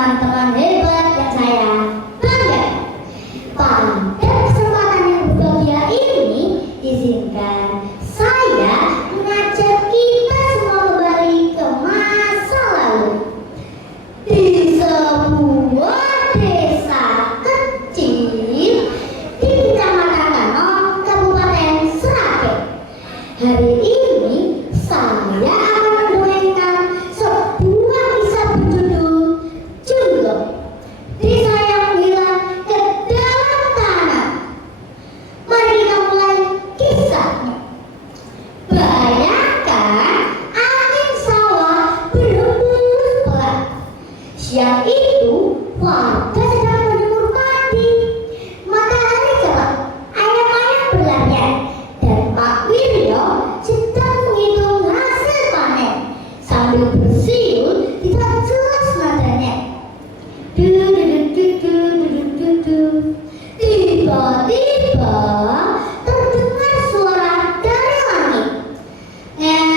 teman-teman hebat yang saya banggakan. Pada kesempatan yang berbahagia ini, izinkan saya mengajak kita semua kembali ke masa lalu. Di sebuah desa kecil di Kecamatan Kanong, Kabupaten Sragen. Hari ini saya akan mendongengkan sebuah kisah berjudul Junggok, desa yang hilang ke dalam tanah. Mari kita mulai kisahnya. Bayangkan angin sawah berhembus pelan. Siang itu warga sedang menjemur padi. Matahari cerah, ayam-ayam berlarian, dan Pak Wiryo sedang menghitung hasil panen sambil bersiul tidak jelas nadanya. Tiba-tiba terdengar suara dari langit. Ngeng.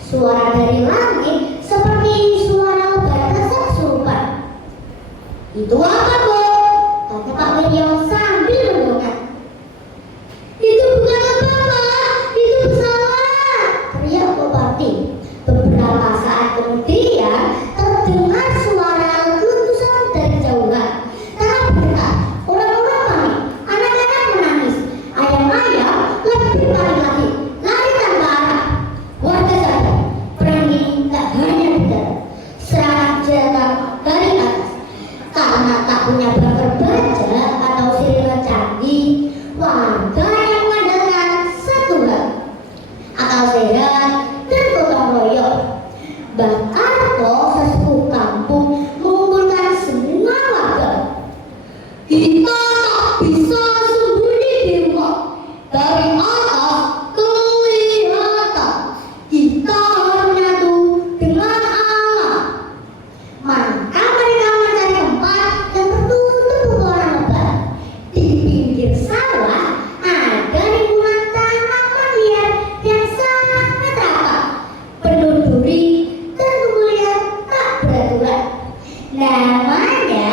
Suara dari langit seperti suara lebat kesurupan. Itu apa, Bu? Kata Pak Wiryo sambil mendongak. Itu bukan apa-apa, itu pesawat, teriak Bupati. Beberapa saat kemudian terdengar suara letusan dari jauhan. Tanah bergetar, orang-orang panik, anak-anak menangis, ayam-ayam lebih panik lagi, lari tanpa arah. Warga sadar, perang ini tak hanya di darat, serangan datang dari atas. Karena tak punya bunker baja atau sirine canggih, warga yang mengandalkan satu hal, akal sehat dan gotong royong. Bang Arto, sesepuh kampung, mengumpulkan semua warga. Kita tak bisa sembunyi di rumah. Dari atas kelihatan. Kita harus menyatu dengan alam. Maka mereka mencari tempat yang tertutup pepohonan lebat. Di pinggir sawah ada ribuan tanaman liar yang sangat rapat, penuh duri dan tumbuhan tak beraturan. Namanya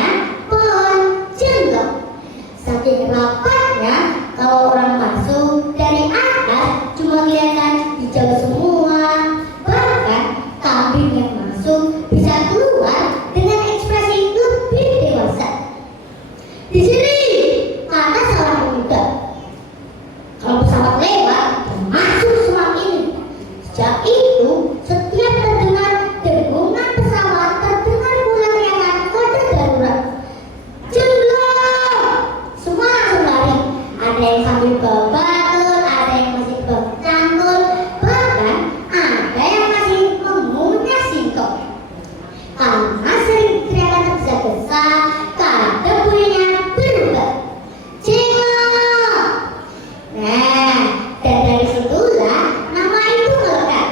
pohon jenggok. Saking rapatnya, kalau orang masuk dari atas cuma kelihatan hijau semua. Bahkan kambing yang masuk bisa keluar dengan ekspresi lebih dewasa. Di sini, kata seorang pemuda. Kalau pesawat lewat dan masuk semak ini. Sejak itu, setiap terdengar dengungan pesawat, terdengar pula teriakan kode darurat. Jenggok! Semua langsung lari. Ada yang sambil bawa batut, ada yang masih bawa cangkul, bahkan ada yang masih mengunyah singkong. Karena sering teriakan tergesa-gesa, kadang bunyinya berubah. Jenggok! Nah, dan dari situlah nama itu melekat.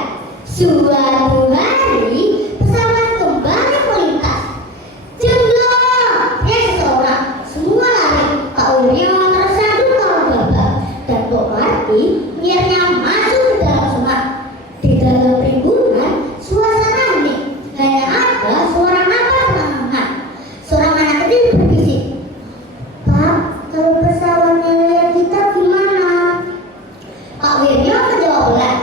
Suatu hari pesawat kembali melintas. Jenggok! Ya seseorang, semua lari. Pak Wiryo tersandung kalau babak, dan Pak Marti niatnya masuk ke dalam semak. Di dalam ribuan, suasana hening. Hanya ada suara napas perlahan. Seorang anak kecil berbisik, "Pak, kalau pesawatnya lihat kita gimana?" Pak Wiryo menjawab pelan,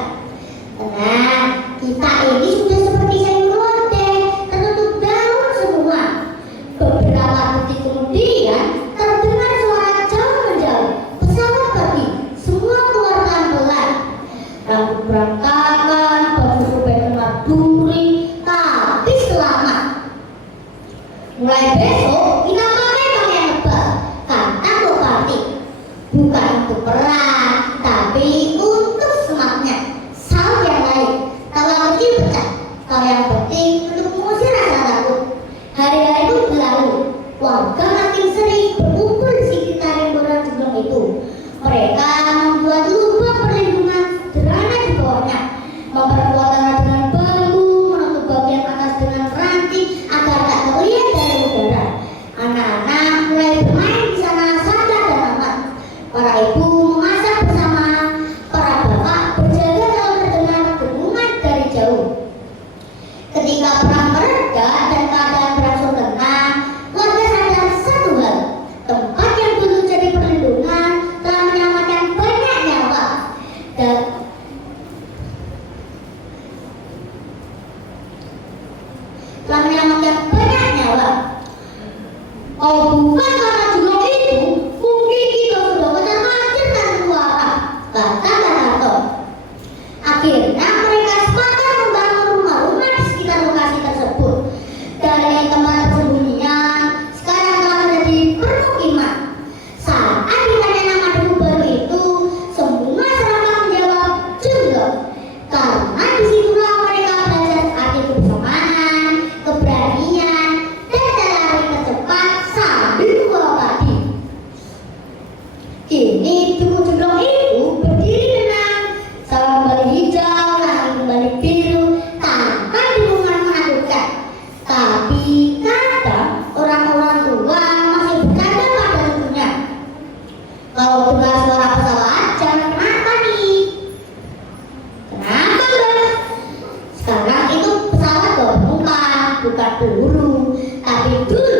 "Tenang, kita ini sudah seperti sayur lodeh, tertutup daun semua." Beberapa detik kemudian terdengar suara jauh menjauh. Pesawat pergi, semua keluar pelan-pelan. Rambut berantakan, baju robek kena duri, tapi selamat. Mulai besok kita pakai pakaian lebah, kata Bupati. Bukan untuk perang, tapi untuk semaknya. Saut yang lain, tawa kecil pecah. Tawa yang penting untuk mengusir rasa takut. Hari-hari pun berlalu. Warga makin sering berkumpul di sekitar rimbunan jenggok itu. Mereka membuat lubang perlindungan sederhana di bawahnya, memperkuat tanah dengan bambu, menutup bagian atas dengan ranting agar tak terlihat dari udara. Anak-anak mulai bermain di sana sadar dan aman. Para ibu memasak bersama, para bapak berjaga kalau terdengar dengungan dari jauh. Ketika perang telah menyelamatkan banyak nyawa. Oh, bukan karena juga itu, mungkin kita sudah menerjemahkan suara, kata Harto. Akhirnya mereka sepakat membangun rumah-rumah di sekitar lokasi tersebut. Dari tempat persembunyian sekarang telah menjadi permukiman. Saat ditanya nama debu baru itu, semua seragam menjawab Jenggot. Karena disitulah mereka belajar arti kebersamaan, keberanian, dan cara lari tercepat sambil membawa padi. Kini Duku Jenggot itu berdiri tenang, sawah kembali hijau, langit kembali biru, tanpa dukungan menakutkan. Tapi kadang orang-orang tua masih bercanda pada cucunya. Kalau dengar suara pesawat, jangan kenapa nih? Kenapa Mbak? Sekarang itu pesawat bawa penumpang, bukan peluru. Tapi dulu